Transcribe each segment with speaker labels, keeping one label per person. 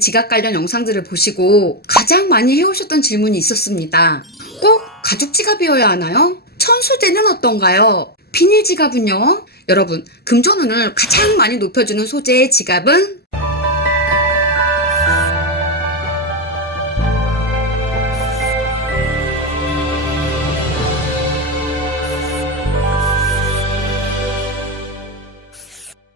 Speaker 1: 지갑 관련 영상들을 보시고 가장 많이 해오셨던 질문이 있었습니다. 꼭 가죽 지갑이어야 하나요? 천수제는 어떤가요? 비닐 지갑은요? 여러분, 금전운을 가장 많이 높여주는 소재의 지갑은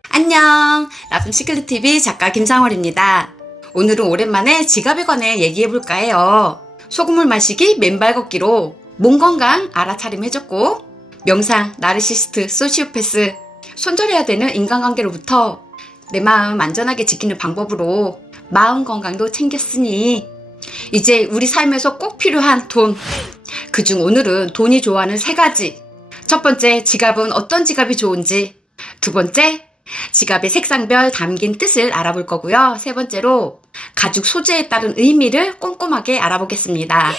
Speaker 1: 안녕. 라붐 시클릿 TV 작가 김상월입니다. 오늘은 오랜만에 지갑에 관해 얘기해 볼까 해요. 소금물 마시기, 맨발 걷기로 몸 건강 알아차림 해줬고, 명상, 나르시스트, 소시오패스, 손절해야 되는 인간관계로부터 내 마음 안전하게 지키는 방법으로 마음 건강도 챙겼으니, 이제 우리 삶에서 꼭 필요한 돈. 그중 오늘은 돈이 좋아하는 세 가지. 첫 번째, 지갑은 어떤 지갑이 좋은지. 두 번째, 지갑의 색상별 담긴 뜻을 알아볼 거고요. 세 번째로 가죽 소재에 따른 의미를 꼼꼼하게 알아보겠습니다.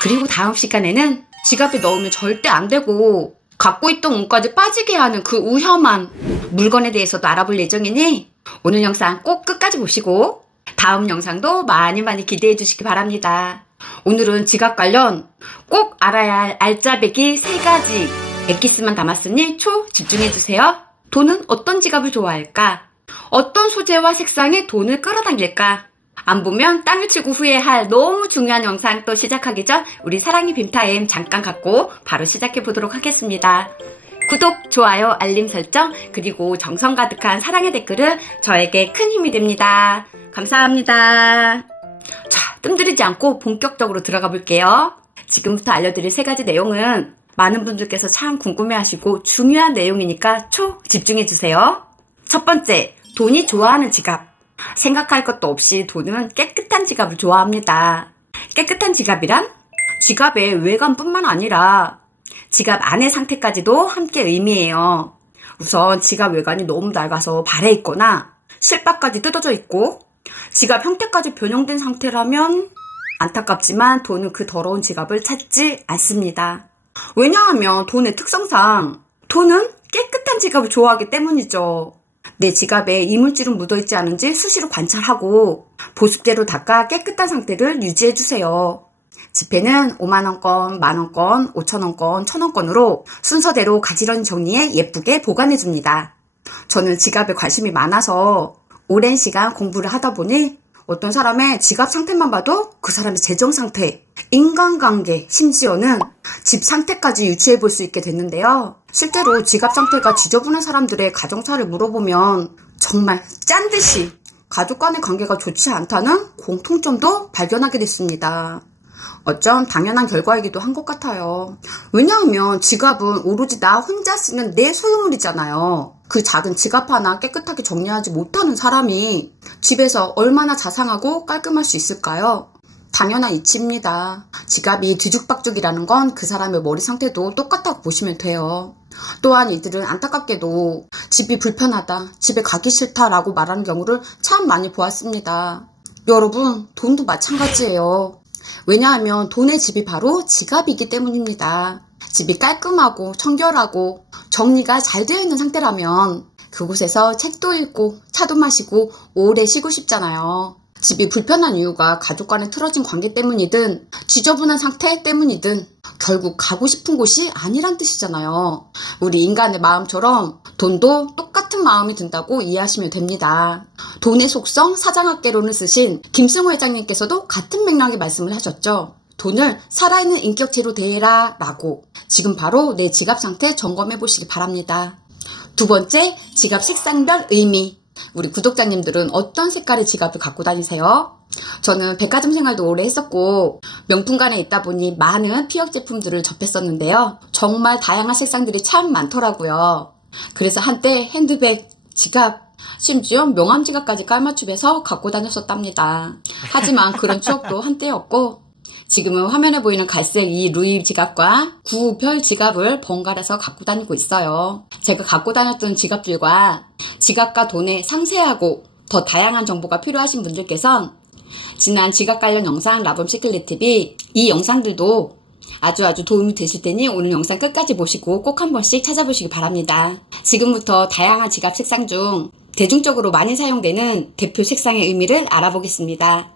Speaker 1: 그리고 다음 시간에는 지갑에 넣으면 절대 안 되고 갖고 있던 운까지 빠지게 하는 그 위험한 물건에 대해서도 알아볼 예정이니 오늘 영상 꼭 끝까지 보시고 다음 영상도 많이 많이 기대해 주시기 바랍니다. 오늘은 지갑 관련 꼭 알아야 할 알짜배기 세 가지 엑기스만 담았으니 초 집중해 주세요. 돈은 어떤 지갑을 좋아할까? 어떤 소재와 색상이 돈을 끌어당길까? 안 보면 땅을 치고 후회할 너무 중요한 영상 또 시작하기 전 우리 사랑의 빔타임 잠깐 갖고 바로 시작해 보도록 하겠습니다. 구독, 좋아요, 알림 설정, 그리고 정성 가득한 사랑의 댓글은 저에게 큰 힘이 됩니다. 감사합니다. 자, 뜸들이지 않고 본격적으로 들어가 볼게요. 지금부터 알려드릴 세 가지 내용은 많은 분들께서 참 궁금해하시고 중요한 내용이니까 초 집중해 주세요. 첫 번째, 돈이 좋아하는 지갑. 생각할 것도 없이 돈은 깨끗한 지갑을 좋아합니다. 깨끗한 지갑이란 지갑의 외관뿐만 아니라 지갑 안의 상태까지도 함께 의미해요. 우선 지갑 외관이 너무 낡아서 발해 있거나 실밥까지 뜯어져 있고 지갑 형태까지 변형된 상태라면 안타깝지만 돈은 그 더러운 지갑을 찾지 않습니다. 왜냐하면 돈의 특성상 돈은 깨끗한 지갑을 좋아하기 때문이죠. 내 지갑에 이물질은 묻어있지 않은지 수시로 관찰하고 보습제로 닦아 깨끗한 상태를 유지해주세요. 지폐는 5만원권, 만원권, 5천원권, 천원권으로 순서대로 가지런히 정리해 예쁘게 보관해줍니다. 저는 지갑에 관심이 많아서 오랜 시간 공부를 하다 보니 어떤 사람의 지갑 상태만 봐도 그 사람의 재정 상태, 인간관계, 심지어는 집 상태까지 유추해 볼 수 있게 됐는데요. 실제로 지갑 상태가 지저분한 사람들의 가정사를 물어보면 정말 짠 듯이 가족 간의 관계가 좋지 않다는 공통점도 발견하게 됐습니다. 어쩜 당연한 결과이기도 한 것 같아요. 왜냐하면 지갑은 오로지 나 혼자 쓰는 내 소유물이잖아요. 그 작은 지갑 하나 깨끗하게 정리하지 못하는 사람이 집에서 얼마나 자상하고 깔끔할 수 있을까요? 당연한 이치입니다. 지갑이 뒤죽박죽이라는 건 그 사람의 머리 상태도 똑같다고 보시면 돼요. 또한 이들은 안타깝게도 집이 불편하다, 집에 가기 싫다라고 말하는 경우를 참 많이 보았습니다. 여러분, 돈도 마찬가지예요. 왜냐하면 돈의 집이 바로 지갑이기 때문입니다. 집이 깔끔하고 청결하고 정리가 잘 되어 있는 상태라면 그곳에서 책도 읽고 차도 마시고 오래 쉬고 싶잖아요. 집이 불편한 이유가 가족 간에 틀어진 관계 때문이든 지저분한 상태 때문이든 결국 가고 싶은 곳이 아니란 뜻이잖아요. 우리 인간의 마음처럼 돈도 똑같은 마음이 든다고 이해하시면 됩니다. 돈의 속성 사장학개론을 쓰신 김승호 회장님께서도 같은 맥락의 말씀을 하셨죠. 돈을 살아있는 인격체로 대해라 라고 지금 바로 내 지갑 상태 점검해 보시기 바랍니다. 두 번째, 지갑 색상별 의미. 우리 구독자님들은 어떤 색깔의 지갑을 갖고 다니세요? 저는 백화점 생활도 오래 했었고 명품관에 있다 보니 많은 피혁 제품들을 접했었는데요. 정말 다양한 색상들이 참 많더라고요. 그래서 한때 핸드백, 지갑, 심지어 명함 지갑까지 깔맞춤해서 갖고 다녔었답니다. 하지만 그런 추억도 한때였고 지금은 화면에 보이는 갈색 이 루이 지갑과 구별 지갑을 번갈아서 갖고 다니고 있어요. 제가 갖고 다녔던 지갑들과 지갑과 돈의 상세하고 더 다양한 정보가 필요하신 분들께선 지난 지갑 관련 영상 라붐 시클릿 TV 이 영상들도 아주 아주 도움이 되실 테니 오늘 영상 끝까지 보시고 꼭 한 번씩 찾아보시기 바랍니다. 지금부터 다양한 지갑 색상 중 대중적으로 많이 사용되는 대표 색상의 의미를 알아보겠습니다.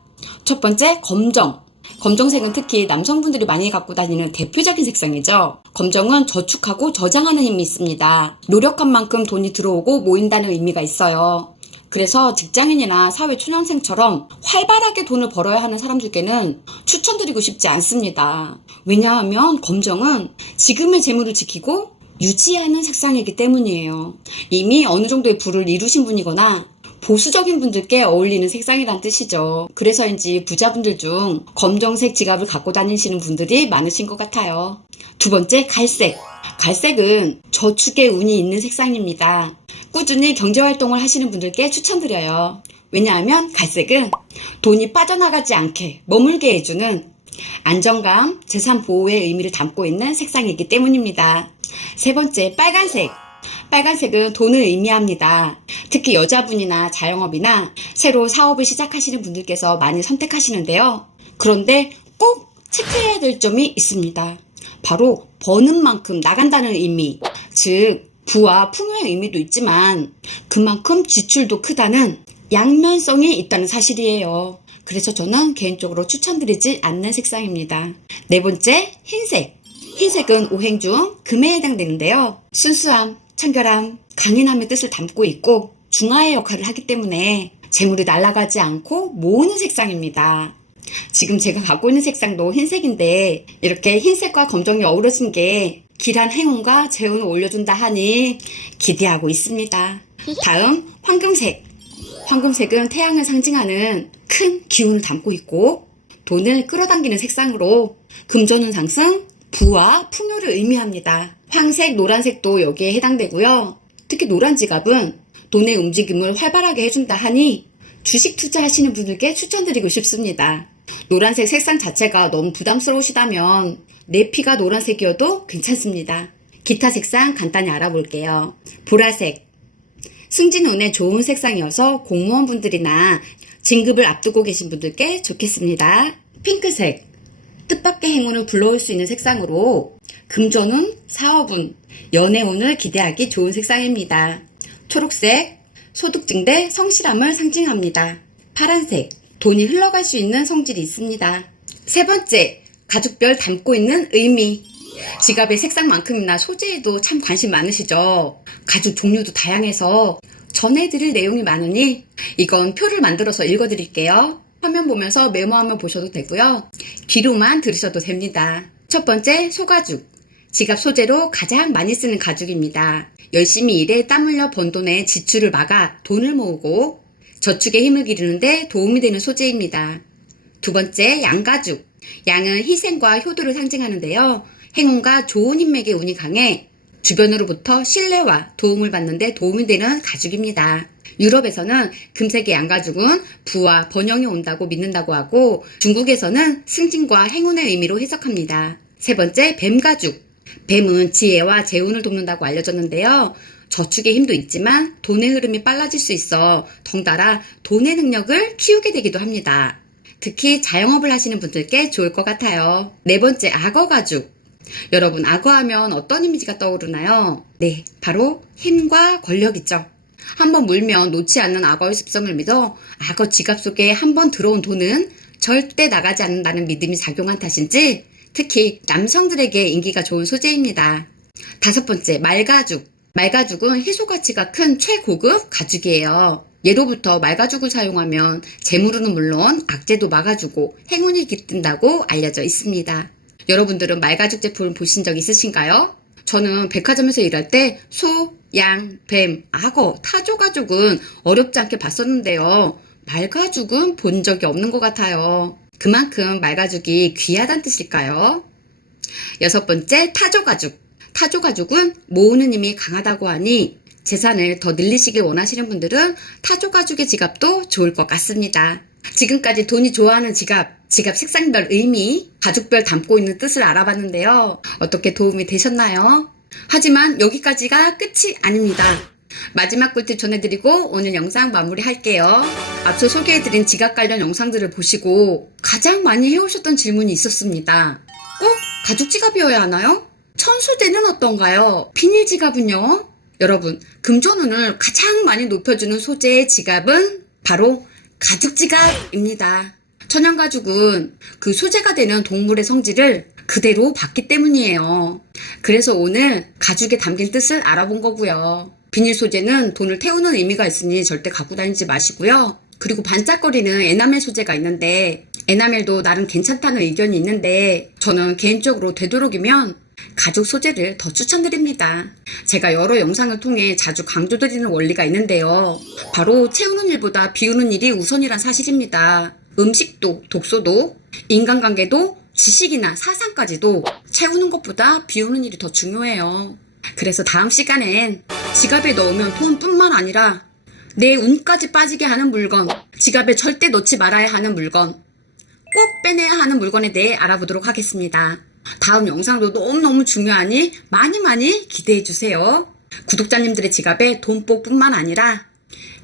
Speaker 1: 첫 번째, 검정. 검정색은 특히 남성분들이 많이 갖고 다니는 대표적인 색상이죠. 검정은 저축하고 저장하는 힘이 있습니다. 노력한 만큼 돈이 들어오고 모인다는 의미가 있어요. 그래서 직장인이나 사회 초년생처럼 활발하게 돈을 벌어야 하는 사람들께는 추천드리고 싶지 않습니다. 왜냐하면 검정은 지금의 재물을 지키고 유지하는 색상이기 때문이에요. 이미 어느 정도의 부를 이루신 분이거나 보수적인 분들께 어울리는 색상이란 뜻이죠. 그래서인지 부자분들 중 검정색 지갑을 갖고 다니시는 분들이 많으신 것 같아요. 두 번째, 갈색. 갈색은 저축의 운이 있는 색상입니다. 꾸준히 경제활동을 하시는 분들께 추천드려요. 왜냐하면 갈색은 돈이 빠져나가지 않게 머물게 해주는 안정감, 재산 보호의 의미를 담고 있는 색상이기 때문입니다. 세 번째, 빨간색. 빨간색은 돈을 의미합니다. 특히 여자분이나 자영업이나 새로 사업을 시작하시는 분들께서 많이 선택하시는데요. 그런데 꼭 체크해야 될 점이 있습니다. 바로 버는 만큼 나간다는 의미, 즉 부와 풍요의 의미도 있지만 그만큼 지출도 크다는 양면성이 있다는 사실이에요. 그래서 저는 개인적으로 추천드리지 않는 색상입니다. 네 번째, 흰색. 흰색은 오행 중 금에 해당되는데요. 순수함, 청결함, 강인함의 뜻을 담고 있고 중화의 역할을 하기 때문에 재물이 날아가지 않고 모으는 색상입니다. 지금 제가 갖고 있는 색상도 흰색인데 이렇게 흰색과 검정이 어우러진 게 길한 행운과 재운을 올려준다 하니 기대하고 있습니다. 다음 황금색. 황금색은 태양을 상징하는 큰 기운을 담고 있고 돈을 끌어당기는 색상으로 금전운 상승, 부와 풍요를 의미합니다. 황색, 노란색도 여기에 해당되고요. 특히 노란 지갑은 돈의 움직임을 활발하게 해준다 하니 주식 투자하시는 분들께 추천드리고 싶습니다. 노란색 색상 자체가 너무 부담스러우시다면 내 피가 노란색이어도 괜찮습니다. 기타 색상 간단히 알아볼게요. 보라색. 승진운에 좋은 색상이어서 공무원분들이나 진급을 앞두고 계신 분들께 좋겠습니다. 핑크색. 뜻밖의 행운을 불러올 수 있는 색상으로 금전운, 사업운, 연애운을 기대하기 좋은 색상입니다. 초록색, 소득 증 대, 성실함을 상징합니다. 파란색, 돈이 흘러갈 수 있는 성질이 있습니다. 세 번째, 가죽별 담고 있는 의미. 지갑의 색상만큼이나 소재에도 참 관심 많으시죠? 가죽 종류도 다양해서 전해드릴 내용이 많으니 이건 표를 만들어서 읽어드릴게요. 화면 보면서 메모하면 보셔도 되고요. 귀로만 들으셔도 됩니다. 첫 번째, 소가죽. 지갑 소재로 가장 많이 쓰는 가죽입니다. 열심히 일해 땀 흘려 번 돈의 지출을 막아 돈을 모으고 저축에 힘을 기르는데 도움이 되는 소재입니다. 두 번째, 양가죽. 양은 희생과 효도를 상징하는데요. 행운과 좋은 인맥의 운이 강해 주변으로부터 신뢰와 도움을 받는데 도움이 되는 가죽입니다. 유럽에서는 금색의 양가죽은 부와 번영이 온다고 믿는다고 하고 중국에서는 승진과 행운의 의미로 해석합니다. 세 번째, 뱀가죽. 뱀은 지혜와 재운을 돕는다고 알려졌는데요. 저축의 힘도 있지만 돈의 흐름이 빨라질 수 있어 덩달아 돈의 능력을 키우게 되기도 합니다. 특히 자영업을 하시는 분들께 좋을 것 같아요. 네 번째, 악어 가죽. 여러분, 악어 하면 어떤 이미지가 떠오르나요? 네, 바로 힘과 권력이죠. 한번 물면 놓지 않는 악어의 습성을 믿어 악어 지갑 속에 한번 들어온 돈은 절대 나가지 않는다는 믿음이 작용한 탓인지 특히 남성들에게 인기가 좋은 소재입니다. 다섯 번째, 말가죽. 말가죽은 희소 가치가 큰 최고급 가죽이에요. 예로부터 말가죽을 사용하면 재물은 물론 악재도 막아주고 행운이 깃든다고 알려져 있습니다. 여러분들은 말가죽 제품을 보신 적 있으신가요? 저는 백화점에서 일할 때 소, 양, 뱀, 악어, 타조 가죽은 어렵지 않게 봤었는데요. 말가죽은 본 적이 없는 것 같아요. 그만큼 말가죽이 귀하다는 뜻일까요? 여섯 번째, 타조 가죽. 타조 가죽은 모으는 힘이 강하다고 하니 재산을 더 늘리시길 원하시는 분들은 타조 가죽의 지갑도 좋을 것 같습니다. 지금까지 돈이 좋아하는 지갑, 지갑 색상별 의미, 가죽별 담고 있는 뜻을 알아봤는데요. 어떻게 도움이 되셨나요? 하지만 여기까지가 끝이 아닙니다. 마지막 꿀팁 전해드리고 오늘 영상 마무리할게요. 앞서 소개해드린 지갑 관련 영상들을 보시고 가장 많이 해오셨던 질문이 있었습니다. 꼭 가죽 지갑이어야 하나요? 천수대는 어떤가요? 비닐 지갑은요? 여러분, 금전운을 가장 많이 높여주는 소재의 지갑은 바로 가죽 지갑입니다. 천연 가죽은 그 소재가 되는 동물의 성질을 그대로 받기 때문이에요. 그래서 오늘 가죽에 담긴 뜻을 알아본 거고요. 비닐 소재는 돈을 태우는 의미가 있으니 절대 갖고 다니지 마시고요. 그리고 반짝거리는 에나멜 소재가 있는데 에나멜도 나름 괜찮다는 의견이 있는데 저는 개인적으로 되도록이면 가죽 소재를 더 추천드립니다. 제가 여러 영상을 통해 자주 강조드리는 원리가 있는데요. 바로 채우는 일보다 비우는 일이 우선이란 사실입니다. 음식도, 독소도, 인간관계도, 지식이나 사상까지도 채우는 것보다 비우는 일이 더 중요해요. 그래서 다음 시간엔 지갑에 넣으면 돈뿐만 아니라 내 운까지 빠지게 하는 물건, 지갑에 절대 넣지 말아야 하는 물건, 꼭 빼내야 하는 물건에 대해 알아보도록 하겠습니다. 다음 영상도 너무너무 중요하니 많이 많이 기대해 주세요. 구독자님들의 지갑에 돈복뿐만 아니라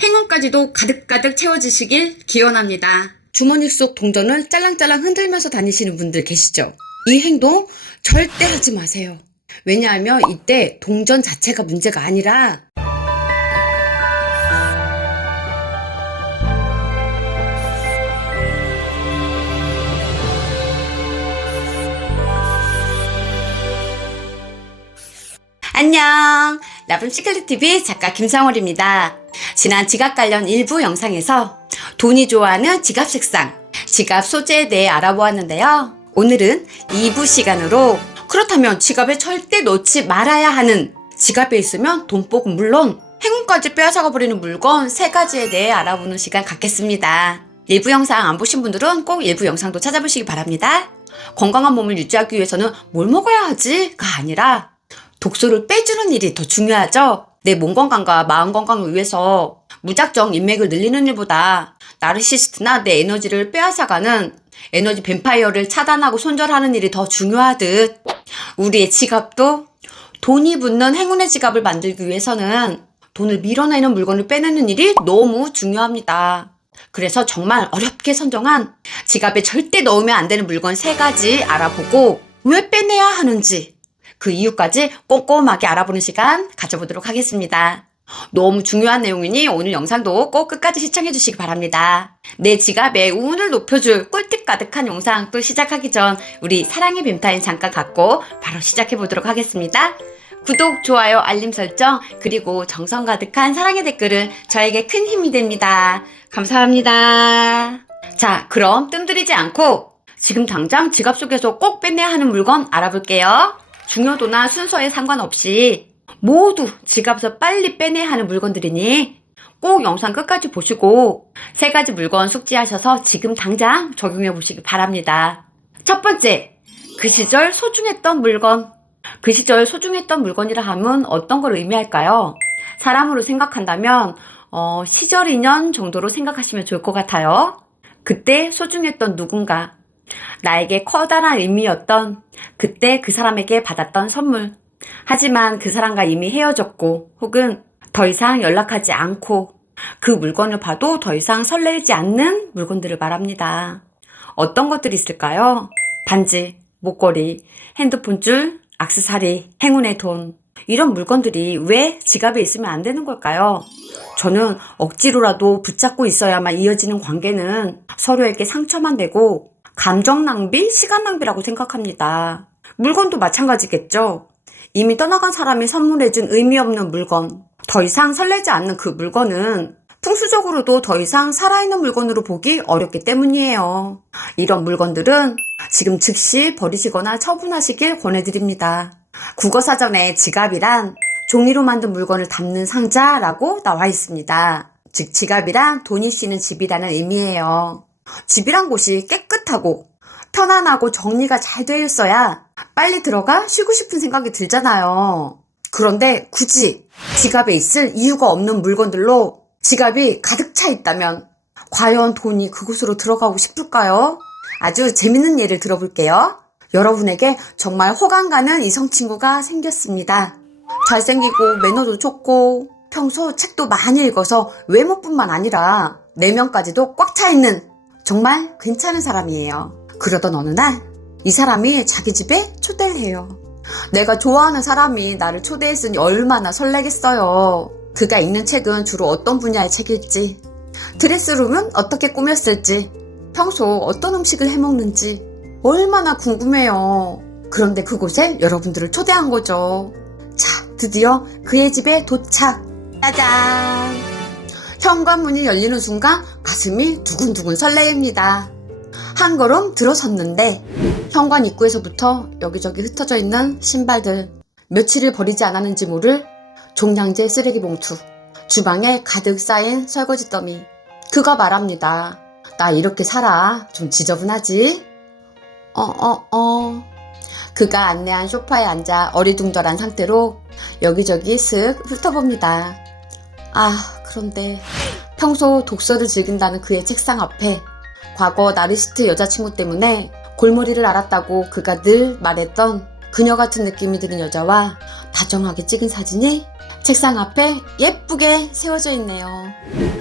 Speaker 1: 행운까지도 가득가득 채워지시길 기원합니다. 주머니 속 동전을 짤랑짤랑 흔들면서 다니시는 분들 계시죠? 이 행동 절대 하지 마세요. 왜냐하면 이때 동전 자체가 문제가 아니라 안녕. 라붐 시클릿TV 작가 김상월입니다. 지난 지갑 관련 일부 영상에서 돈이 좋아하는 지갑 색상, 지갑 소재에 대해 알아보았는데요. 오늘은 2부 시간으로 그렇다면 지갑에 절대 넣지 말아야 하는 지갑에 있으면 돈복은 물론 행운까지 빼앗아가 버리는 물건 세 가지에 대해 알아보는 시간 갖겠습니다. 일부 영상 안 보신 분들은 꼭 일부 영상도 찾아보시기 바랍니다. 건강한 몸을 유지하기 위해서는 뭘 먹어야 하지가 아니라 독소를 빼주는 일이 더 중요하죠. 내 몸 건강과 마음 건강을 위해서 무작정 인맥을 늘리는 일보다 나르시스트나 내 에너지를 빼앗아가는 에너지 뱀파이어를 차단하고 손절하는 일이 더 중요하듯 우리의 지갑도 돈이 붙는 행운의 지갑을 만들기 위해서는 돈을 밀어내는 물건을 빼내는 일이 너무 중요합니다. 그래서 정말 어렵게 선정한 지갑에 절대 넣으면 안 되는 물건 세 가지 알아보고 왜 빼내야 하는지 그 이유까지 꼼꼼하게 알아보는 시간 가져보도록 하겠습니다. 너무 중요한 내용이니 오늘 영상도 꼭 끝까지 시청해 주시기 바랍니다. 내 지갑에 운을 높여줄 꿀팁 가득한 영상 또 시작하기 전 우리 사랑의 뱀타임 잠깐 갖고 바로 시작해 보도록 하겠습니다. 구독, 좋아요, 알림 설정, 그리고 정성 가득한 사랑의 댓글은 저에게 큰 힘이 됩니다. 감사합니다. 자, 그럼 뜸들이지 않고 지금 당장 지갑 속에서 꼭 빼내야 하는 물건 알아볼게요. 중요도나 순서에 상관없이 모두 지갑에서 빨리 빼내야 하는 물건들이니 꼭 영상 끝까지 보시고 세 가지 물건 숙지하셔서 지금 당장 적용해 보시기 바랍니다. 첫 번째, 그 시절 소중했던 물건. 그 시절 소중했던 물건이라 하면 어떤 걸 의미할까요? 사람으로 생각한다면 어, 시절 인연 정도로 생각하시면 좋을 것 같아요. 그때 소중했던 누군가, 나에게 커다란 의미였던 그때 그 사람에게 받았던 선물. 하지만 그 사람과 이미 헤어졌고 혹은 더 이상 연락하지 않고 그 물건을 봐도 더 이상 설레지 않는 물건들을 말합니다. 어떤 것들이 있을까요? 반지, 목걸이, 핸드폰 줄, 악세사리, 행운의 돈. 이런 물건들이 왜 지갑에 있으면 안 되는 걸까요? 저는 억지로라도 붙잡고 있어야만 이어지는 관계는 서로에게 상처만 되고 감정 낭비, 시간 낭비라고 생각합니다. 물건도 마찬가지겠죠. 이미 떠나간 사람이 선물해준 의미 없는 물건, 더 이상 설레지 않는 그 물건은 풍수적으로도 더 이상 살아있는 물건으로 보기 어렵기 때문이에요. 이런 물건들은 지금 즉시 버리시거나 처분하시길 권해드립니다. 국어사전에 지갑이란 종이로 만든 물건을 담는 상자라고 나와 있습니다. 즉, 지갑이란 돈이 씌는 집이라는 의미예요. 집이란 곳이 깨끗하고 편안하고 정리가 잘 되어 있어야 빨리 들어가 쉬고 싶은 생각이 들잖아요. 그런데 굳이 지갑에 있을 이유가 없는 물건들로 지갑이 가득 차 있다면 과연 돈이 그곳으로 들어가고 싶을까요? 아주 재밌는 예를 들어볼게요. 여러분에게 정말 호감 가는 이성 친구가 생겼습니다. 잘생기고 매너도 좋고 평소 책도 많이 읽어서 외모뿐만 아니라 내면까지도 꽉 차 있는 정말 괜찮은 사람이에요. 그러던 어느 날 이 사람이 자기 집에 초대를 해요. 내가 좋아하는 사람이 나를 초대했으니 얼마나 설레겠어요. 그가 읽는 책은 주로 어떤 분야의 책일지, 드레스룸은 어떻게 꾸몄을지, 평소 어떤 음식을 해 먹는지 얼마나 궁금해요. 그런데 그곳에 여러분들을 초대한 거죠. 자, 드디어 그의 집에 도착. 짜잔! 현관문이 열리는 순간 가슴이 두근두근 설레입니다. 한 걸음 들어섰는데 현관 입구에서부터 여기저기 흩어져 있는 신발들, 며칠을 버리지 않았는지 모를 종량제 쓰레기 봉투, 주방에 가득 쌓인 설거지 더미. 그가 말합니다. 나 이렇게 살아. 좀 지저분하지? 어, 어, 어. 그가 안내한 소파에 앉아 어리둥절한 상태로 여기저기 슥 훑어봅니다. 아, 그런데 평소 독서를 즐긴다는 그의 책상 앞에 과거 나리스트 여자친구 때문에 골머리를 앓았다고 그가 늘 말했던 그녀 같은 느낌이 드는 여자와 다정하게 찍은 사진이 책상 앞에 예쁘게 세워져 있네요.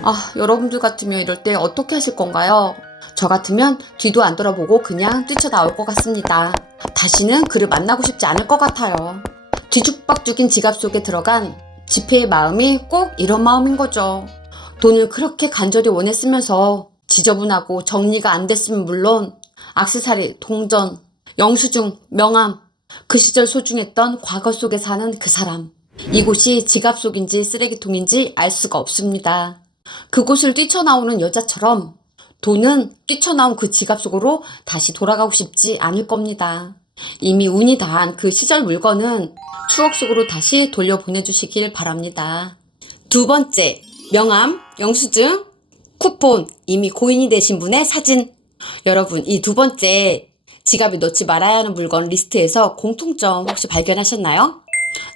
Speaker 1: 아, 여러분들 같으면 이럴 때 어떻게 하실 건가요? 저 같으면 뒤도 안 돌아보고 그냥 뛰쳐나올 것 같습니다. 다시는 그를 만나고 싶지 않을 것 같아요. 뒤죽박죽인 지갑 속에 들어간 지폐의 마음이 꼭 이런 마음인 거죠. 돈을 그렇게 간절히 원했으면서 지저분하고 정리가 안 됐으면 물론 악세사리, 동전, 영수증, 명함, 그 시절 소중했던 과거 속에 사는 그 사람. 이곳이 지갑 속인지 쓰레기통인지 알 수가 없습니다. 그곳을 뛰쳐나오는 여자처럼 돈은 뛰쳐나온 그 지갑 속으로 다시 돌아가고 싶지 않을 겁니다. 이미 운이 다한 그 시절 물건은 추억 속으로 다시 돌려 보내주시길 바랍니다. 두 번째, 명함, 영수증, 쿠폰, 이미 고인이 되신 분의 사진. 여러분, 이 두 번째 지갑에 넣지 말아야 하는 물건 리스트에서 공통점 혹시 발견하셨나요?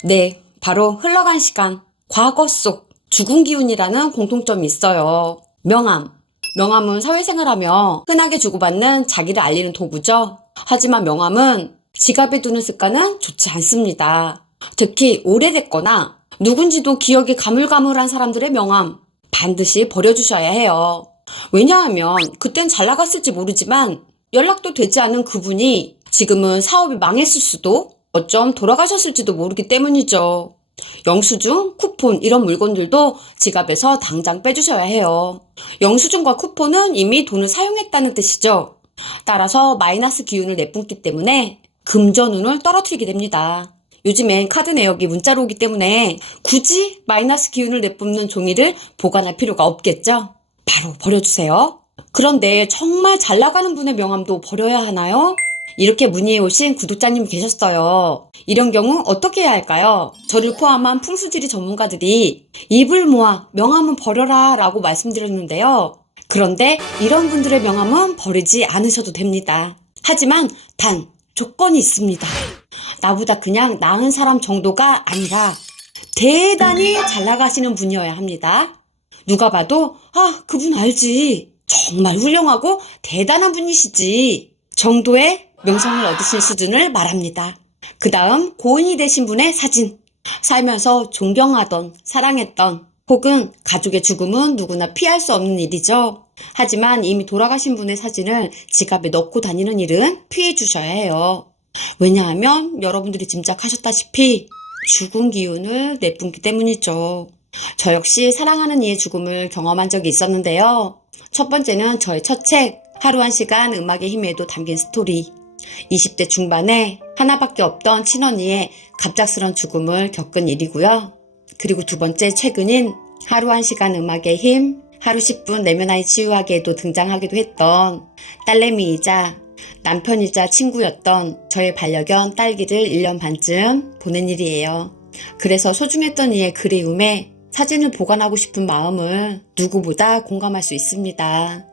Speaker 1: 네, 바로 흘러간 시간, 과거 속 죽은 기운이라는 공통점이 있어요. 명함. 명함은 사회생활하며 흔하게 주고받는 자기를 알리는 도구죠. 하지만 명함은 지갑에 두는 습관은 좋지 않습니다. 특히 오래됐거나 누군지도 기억이 가물가물한 사람들의 명함 반드시 버려주셔야 해요. 왜냐하면 그땐 잘 나갔을지 모르지만 연락도 되지 않은 그분이 지금은 사업이 망했을 수도 어쩜 돌아가셨을지도 모르기 때문이죠. 영수증, 쿠폰 이런 물건들도 지갑에서 당장 빼주셔야 해요. 영수증과 쿠폰은 이미 돈을 사용했다는 뜻이죠. 따라서 마이너스 기운을 내뿜기 때문에 금전운을 떨어뜨리게 됩니다. 요즘엔 카드 내역이 문자로 오기 때문에 굳이 마이너스 기운을 내뿜는 종이를 보관할 필요가 없겠죠? 바로 버려주세요. 그런데 정말 잘 나가는 분의 명함도 버려야 하나요? 이렇게 문의해 오신 구독자님 계셨어요. 이런 경우 어떻게 해야 할까요? 저를 포함한 풍수지리 전문가들이 입을 모아 명함은 버려라 라고 말씀드렸는데요. 그런데 이런 분들의 명함은 버리지 않으셔도 됩니다. 하지만 단 조건이 있습니다. 나보다 그냥 나은 사람 정도가 아니라 대단히 잘 나가시는 분이어야 합니다. 누가 봐도 아 그분 알지 정말 훌륭하고 대단한 분이시지 정도의 명성을 얻으신 수준을 말합니다. 그 다음 고인이 되신 분의 사진 살면서 존경하던 사랑했던 혹은 가족의 죽음은 누구나 피할 수 없는 일이죠. 하지만 이미 돌아가신 분의 사진을 지갑에 넣고 다니는 일은 피해 주셔야 해요. 왜냐하면 여러분들이 짐작하셨다시피 죽은 기운을 내뿜기 때문이죠. 저 역시 사랑하는 이의 죽음을 경험한 적이 있었는데요. 첫 번째는 저의 첫 책, 하루 한 시간 음악의 힘에도 담긴 스토리. 20대 중반에 하나밖에 없던 친언니의 갑작스런 죽음을 겪은 일이고요. 그리고 두 번째 최근인 하루 한 시간 음악의 힘, 하루 10분 내면 아이 치유하기에도 등장하기도 했던 딸내미이자 남편이자 친구였던 저의 반려견 딸기를 1년 반쯤 보낸 일이에요. 그래서 소중했던 이의 그리움에 사진을 보관하고 싶은 마음을 누구보다 공감할 수 있습니다.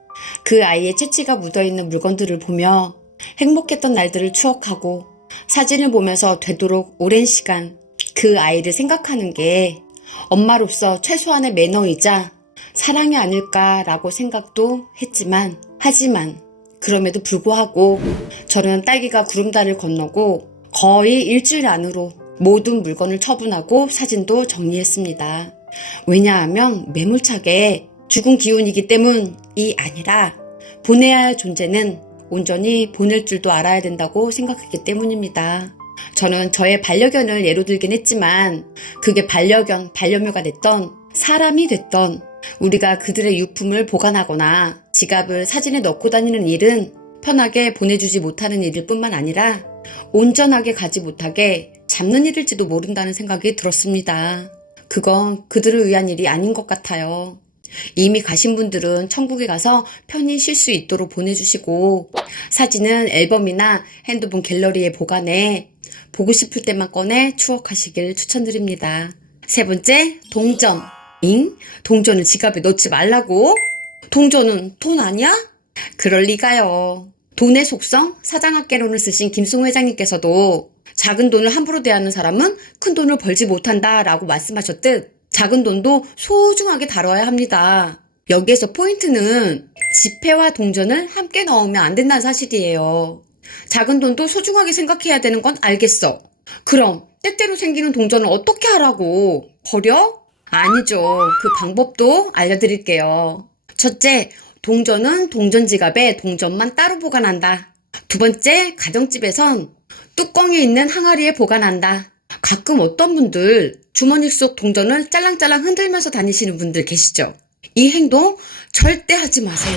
Speaker 1: 그 아이의 채취가 묻어있는 물건들을 보며 행복했던 날들을 추억하고 사진을 보면서 되도록 오랜 시간 그 아이를 생각하는 게 엄마로서 최소한의 매너이자 사랑이 아닐까라고 생각도 했지만, 하지만, 그럼에도 불구하고 저는 딸기가 구름다리를 건너고 거의 일주일 안으로 모든 물건을 처분하고 사진도 정리했습니다. 왜냐하면 매몰차게 죽은 기운이기 때문이 아니라 보내야 할 존재는 온전히 보낼 줄도 알아야 된다고 생각했기 때문입니다. 저는 저의 반려견을 예로 들긴 했지만 그게 반려견, 반려묘가 됐던 사람이 됐던 우리가 그들의 유품을 보관하거나 지갑을 사진에 넣고 다니는 일은 편하게 보내주지 못하는 일일 뿐만 아니라 온전하게 가지 못하게 잡는 일일지도 모른다는 생각이 들었습니다. 그건 그들을 위한 일이 아닌 것 같아요. 이미 가신 분들은 천국에 가서 편히 쉴 수 있도록 보내주시고 사진은 앨범이나 핸드폰 갤러리에 보관해 보고 싶을 때만 꺼내 추억하시길 추천드립니다. 세 번째, 동전. 잉? 동전을 지갑에 넣지 말라고? 동전은 돈 아니야? 그럴 리가요. 돈의 속성, 사장학개론을 쓰신 김승호 회장님께서도 작은 돈을 함부로 대하는 사람은 큰 돈을 벌지 못한다 라고 말씀하셨듯 작은 돈도 소중하게 다뤄야 합니다. 여기에서 포인트는 지폐와 동전을 함께 넣으면 안 된다는 사실이에요. 작은 돈도 소중하게 생각해야 되는 건 알겠어. 그럼 때때로 생기는 동전을 어떻게 하라고? 버려? 아니죠. 그 방법도 알려드릴게요. 첫째, 동전은 동전 지갑에 동전만 따로 보관한다. 두 번째, 가정집에선 뚜껑이 있는 항아리에 보관한다. 가끔 어떤 분들 주머니 속 동전을 짤랑짤랑 흔들면서 다니시는 분들 계시죠? 이 행동 절대 하지 마세요.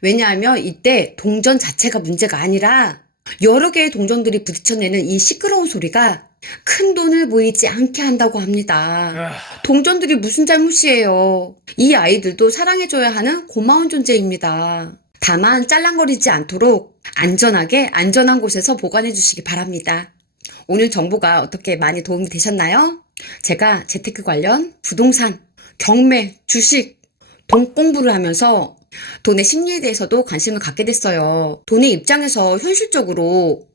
Speaker 1: 왜냐하면 이때 동전 자체가 문제가 아니라 여러 개의 동전들이 부딪혀내는 이 시끄러운 소리가 큰 돈을 보이지 않게 한다고 합니다. 동전들이 무슨 잘못이에요. 이 아이들도 사랑해줘야 하는 고마운 존재입니다. 다만 짤랑거리지 않도록 안전하게 안전한 곳에서 보관해 주시기 바랍니다. 오늘 정보가 어떻게 많이 도움이 되셨나요? 제가 재테크 관련 부동산, 경매, 주식, 돈 공부를 하면서 돈의 심리에 대해서도 관심을 갖게 됐어요. 돈의 입장에서 현실적으로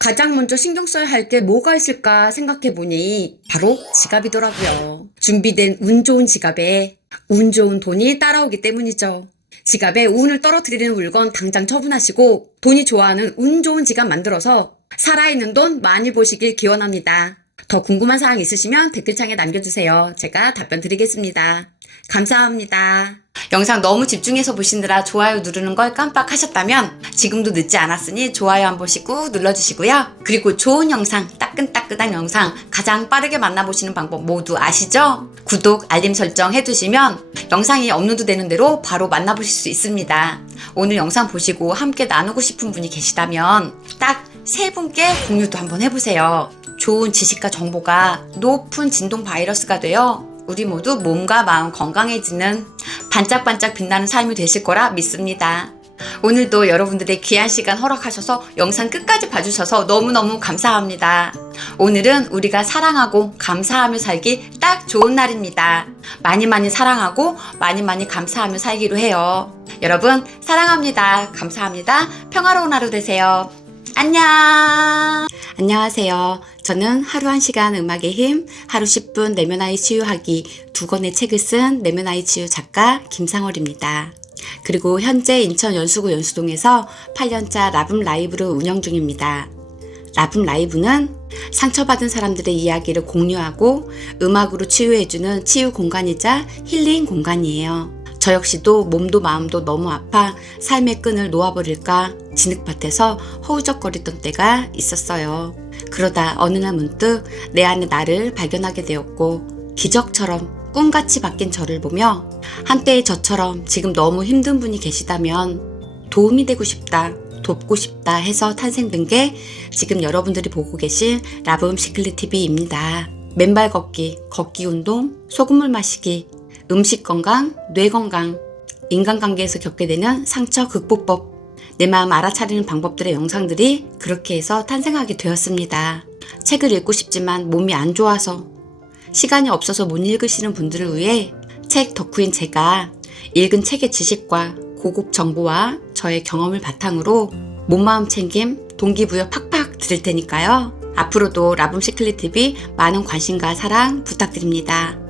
Speaker 1: 가장 먼저 신경 써야 할 게 뭐가 있을까 생각해 보니 바로 지갑이더라고요. 준비된 운 좋은 지갑에 운 좋은 돈이 따라오기 때문이죠. 지갑에 운을 떨어뜨리는 물건 당장 처분하시고 돈이 좋아하는 운 좋은 지갑 만들어서 살아있는 돈 많이 보시길 기원합니다. 더 궁금한 사항 있으시면 댓글창에 남겨주세요. 제가 답변 드리겠습니다. 감사합니다. 영상 너무 집중해서 보시느라 좋아요 누르는 걸 깜빡하셨다면 지금도 늦지 않았으니 좋아요 한 번씩 꾹 눌러주시고요. 그리고 좋은 영상, 따끈따끈한 영상 가장 빠르게 만나보시는 방법 모두 아시죠? 구독, 알림 설정 해두시면 영상이 업로드 되는 대로 바로 만나보실 수 있습니다. 오늘 영상 보시고 함께 나누고 싶은 분이 계시다면 딱 세 분께 공유도 한번 해보세요. 좋은 지식과 정보가 높은 진동 바이러스가 되어 우리 모두 몸과 마음 건강해지는 반짝반짝 빛나는 삶이 되실 거라 믿습니다. 오늘도 여러분들의 귀한 시간 허락하셔서 영상 끝까지 봐주셔서 너무너무 감사합니다. 오늘은 우리가 사랑하고 감사하며 살기 딱 좋은 날입니다. 많이 많이 사랑하고 많이 많이 감사하며 살기로 해요. 여러분, 사랑합니다. 감사합니다. 평화로운 하루 되세요. 안녕! 안녕하세요. 저는 하루 한 시간 음악의 힘, 하루 10분 내면 아이 치유하기 두 권의 책을 쓴 내면 아이 치유 작가 김상월입니다. 그리고 현재 인천 연수구 연수동에서 8년차 라붐 라이브를 운영 중입니다. 라붐 라이브는 상처받은 사람들의 이야기를 공유하고 음악으로 치유해주는 치유 공간이자 힐링 공간이에요. 저 역시도 몸도 마음도 너무 아파 삶의 끈을 놓아버릴까 진흙밭에서 허우적거리던 때가 있었어요. 그러다 어느 날 문득 내 안에 나를 발견하게 되었고 기적처럼 꿈같이 바뀐 저를 보며 한때의 저처럼 지금 너무 힘든 분이 계시다면 도움이 되고 싶다, 돕고 싶다 해서 탄생된 게 지금 여러분들이 보고 계신 라붐 시클릿 TV입니다. 맨발 걷기, 걷기 운동, 소금물 마시기, 음식 건강, 뇌 건강, 인간관계에서 겪게 되는 상처 극복법, 내 마음 알아차리는 방법들의 영상들이 그렇게 해서 탄생하게 되었습니다. 책을 읽고 싶지만 몸이 안 좋아서 시간이 없어서 못 읽으시는 분들을 위해 책 덕후인 제가 읽은 책의 지식과 고급 정보와 저의 경험을 바탕으로 몸마음 챙김, 동기부여 팍팍 드릴 테니까요. 앞으로도 라붐 시클릿 TV 많은 관심과 사랑 부탁드립니다.